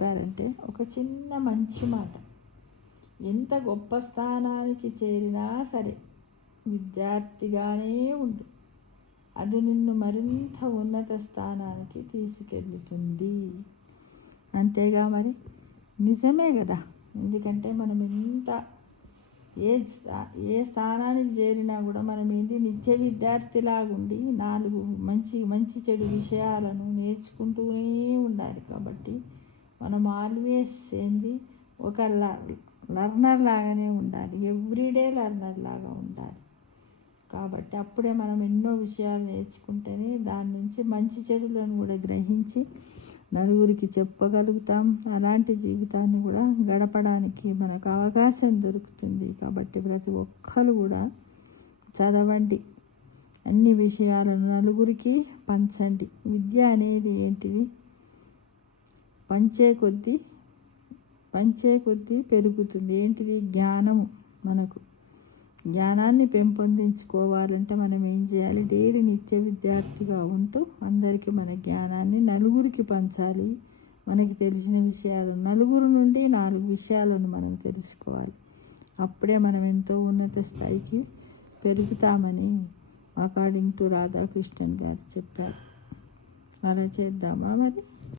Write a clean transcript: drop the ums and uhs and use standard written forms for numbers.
చెప్పారంటే ఒక చిన్న మంచి మాట. ఎంత గొప్ప స్థానానికి చేరినా సరే విద్యార్థిగానే ఉండు, అది నిన్ను మరింత ఉన్నత స్థానానికి తీసుకెళ్తుంది. అంతేగా మరి, నిజమే కదా. ఎందుకంటే మనం ఏ స్థానానికి చేరినా కూడా మనం నిత్య విద్యార్థిలాగుండి 4 మంచి చెడు విషయాలను నేర్చుకుంటూనే ఉండాలి. కాబట్టి మనం ఆల్వేస్ ఒక లర్నర్ లాగానే ఉండాలి, ఎవ్రీడే లర్నర్ లాగా ఉండాలి. కాబట్టి అప్పుడే మనం ఎన్నో విషయాలు నేర్చుకుంటేనే దాని నుంచి మంచి చెడులను కూడా గ్రహించి నలుగురికి చెప్పగలుగుతాం. అలాంటి జీవితాన్ని కూడా గడపడానికి మనకు అవకాశం దొరుకుతుంది. కాబట్టి ప్రతి ఒక్కరు కూడా చదవండి, అన్ని విషయాలను నలుగురికి పంచండి. విద్య అనేది ఏంటిది? పంచే కొద్దీ పెరుగుతుంది. ఏంటిది? జ్ఞానము. మనకు జ్ఞానాన్ని పెంపొందించుకోవాలంటే మనం ఏం చేయాలి? డైలీ నిత్య విద్యార్థిగా ఉంటూ అందరికీ మన జ్ఞానాన్ని నలుగురికి పంచాలి. మనకి తెలిసిన విషయాలు నలుగురు నుండి 4 విషయాలను మనం తెలుసుకోవాలి. అప్పుడే మనం ఎంతో ఉన్నత స్థాయికి పెరుగుతామని అకార్డింగ్ టు రాధాకృష్ణన్ గారు చెప్పారు. అలా చేద్దామా మరి?